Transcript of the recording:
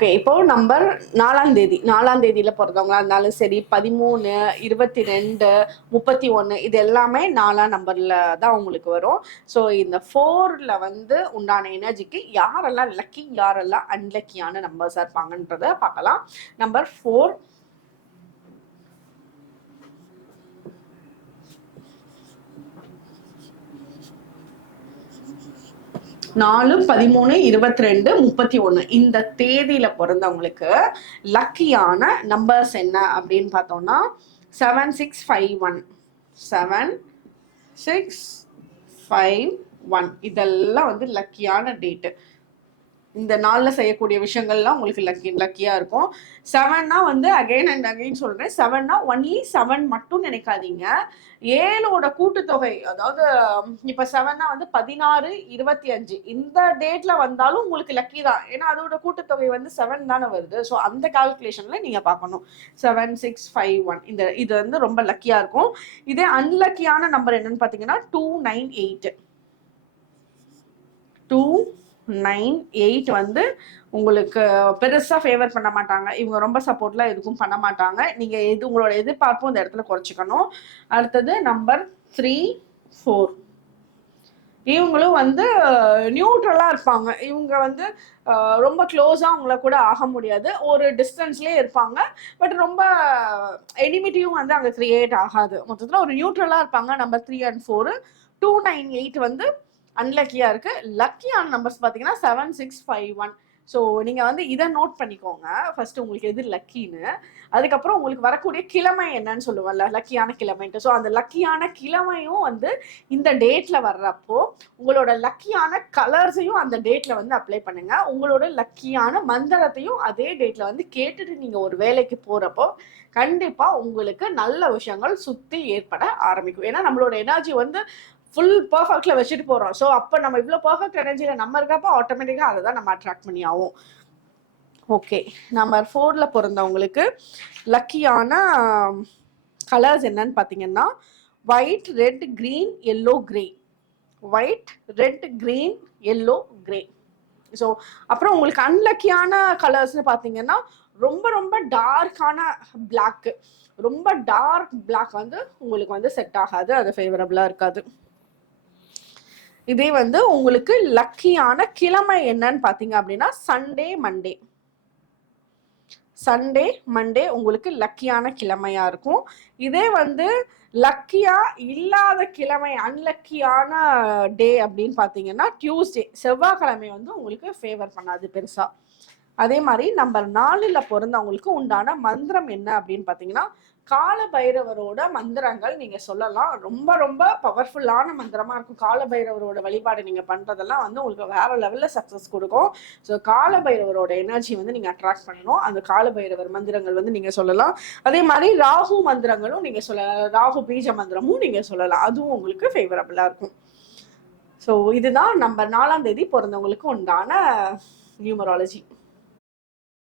Okay இப்போ number நாலாம் தேதி. நாலாம் தேதியில பிறந்தவங்களா இருந்தாலும் சரி பதிமூணு இருபத்தி ரெண்டு முப்பத்தி ஒன்று இது எல்லாமே நாலாம் நம்பர்ல தான் உங்களுக்கு வரும். ஸோ இந்த ஃபோர்ல வந்து உண்டான எனர்ஜிக்கு யாரெல்லாம் லக்கி யாரெல்லாம் அன்லக்கியான நம்பர்ஸாக இருப்பாங்கன்றத பார்க்கலாம். நம்பர் ஃபோர் நாலு பதிமூணு இருபத்தி ரெண்டு முப்பத்தி ஒன்று இந்த தேதியில பிறந்தவங்களுக்கு லக்கியான நம்பர்ஸ் என்ன அப்படின்னு பார்த்தோம்னா seven six five one seven six five one இதெல்லாம் வந்து லக்கியான டேட்டு இந்த நாளில் செய்யக்கூடிய விஷயங்கள்லாம் உங்களுக்கு லக்கி லக்கியாக இருக்கும். செவன்னா வந்து அகைன் அண்ட் அகைன் சொல்கிறேன் செவன்னா ஒன்லி செவன் மட்டும் நினைக்காதீங்க. ஏழோட கூட்டுத்தொகை அதாவது இப்போ செவன்னா வந்து பதினாறு இருபத்தி அஞ்சு. இந்த டேட்டில் வந்தாலும் உங்களுக்கு லக்கி தான். ஏன்னா அதோட கூட்டுத்தொகை வந்து செவன் தானே வருது. ஸோ அந்த கால்குலேஷனில் நீங்கள் பார்க்கணும். செவன் சிக்ஸ் ஃபைவ் ஒன் இந்த இது வந்து ரொம்ப லக்கியாக இருக்கும். இதே அன்லக்கியான நம்பர் என்னன்னு பார்த்தீங்கன்னா two nine eight two nine eight வந்து உங்களுக்கு பெருசாக ஃபேவர் பண்ண மாட்டாங்க. இவங்க ரொம்ப சப்போர்ட்லாம் எதுவும் பண்ண மாட்டாங்க. நீங்கள் எது உங்களோட எதிர்பார்ப்பும் இந்த இடத்துல குறைச்சிக்கணும். அடுத்தது நம்பர் த்ரீ ஃபோர் இவங்களும் வந்து நியூட்ரலாக இருப்பாங்க. இவங்க வந்து ரொம்ப க்ளோஸாக அவங்கள கூட ஆக முடியாது. ஒரு டிஸ்டன்ஸ்லேயே இருப்பாங்க. பட் ரொம்ப எனிமிட்டியும் வந்து அங்கே க்ரியேட் ஆகாது. மொத்தத்தில் ஒரு நியூட்ரலாக இருப்பாங்க number three and four two nine eight வந்து அன்லக்கியாக இருக்குது லக்கியான நம்பர்ஸ் பார்த்தீங்கன்னா seven six five one so நீங்கள் வந்து இதை நோட் பண்ணிக்கோங்க. ஃபர்ஸ்ட் உங்களுக்கு எது லக்கின்னு அதுக்கப்புறம் உங்களுக்கு வரக்கூடிய கிழமை என்னன்னு சொல்லுவோம்ல லக்கியான கிழமைன்ட்டு. ஸோ அந்த லக்கியான கிழமையும் வந்து இந்த டேட்டில் வர்றப்போ உங்களோட லக்கியான கலர்ஸையும் அந்த டேட்டில் வந்து அப்ளை பண்ணுங்க. உங்களோட லக்கியான மந்திரத்தையும் அதே டேட்டில் வந்து கேட்டுட்டு நீங்கள் ஒரு வேலைக்கு போகிறப்போ கண்டிப்பாக உங்களுக்கு நல்ல விஷயங்கள் சுற்றி ஏற்பட ஆரம்பிக்கும். ஏன்னா நம்மளோட எனர்ஜி வந்து ஃபுல் பர்ஃபெக்ட்ல வச்சுட்டு போறோம். ஸோ அப்போ நம்ம இவ்வளோ பர்ஃபெக்ட் எனர்ஜியில் நம்ம இருக்கப்போ ஆட்டோமேட்டிக்காக அதை தான் நம்ம அட்ராக்ட் பண்ணி ஆகும் ஓகே நம்பர் ஃபோர்ல பிறந்தவங்களுக்கு லக்கியான கலர்ஸ் um, என்னன்னு பார்த்தீங்கன்னா white red green yellow grey white red green yellow grey so அப்புறம் உங்களுக்கு அன்லக்கியான கலர்ஸ்னு பார்த்தீங்கன்னா ரொம்ப ரொம்ப டார்க்கான பிளாக்கு ரொம்ப டார்க் பிளாக் வந்து உங்களுக்கு வந்து செட் ஆகாது. அது ஃபேவரபுளாக இருக்காது. இதே வந்து உங்களுக்கு லக்கியான கிழமை என்னன்னு பார்த்தீங்க அப்படின்னா சண்டே மண்டே சண்டே மண்டே உங்களுக்கு லக்கியான கிழமையா இருக்கும். இதே வந்து லக்கியா இல்லாத கிழமை அன்லக்கியான டே அப்படின்னு பார்த்தீங்கன்னா டியூஸ்டே செவ்வாய்க்கிழமை வந்து உங்களுக்கு ஃபேவர் பண்ணாது பெருசா. அதே மாதிரி நம்பர் நாலுல பிறந்தவங்களுக்கு உண்டான மந்திரம் என்ன அப்படின்னு பார்த்தீங்கன்னா கால பைரவரோட மந்திரங்கள் நீங்க சொல்லலாம். ரொம்ப ரொம்ப பவர்ஃபுல்லான மந்திரமா இருக்கும். கால பைரவரோட வழிபாடு நீங்க பண்றதெல்லாம் வந்து உங்களுக்கு வேற லெவல்ல சக்சஸ் கொடுக்கும். ஸோ கால பைரவரோட எனர்ஜி வந்து நீங்க அட்ராக்ட் பண்ணணும். அந்த கால பைரவர் மந்திரங்கள் வந்து நீங்க சொல்லலாம். அதே மாதிரி ராகு மந்திரங்களும் நீங்க சொல்லலாம். ராகு பீஜ மந்திரமும் நீங்க சொல்லலாம். அதுவும் உங்களுக்கு ஃபேவரபிளா இருக்கும். ஸோ இதுதான் நம்ம நாலாம் தேதி பிறந்தவங்களுக்கு உண்டான நியூமராலஜி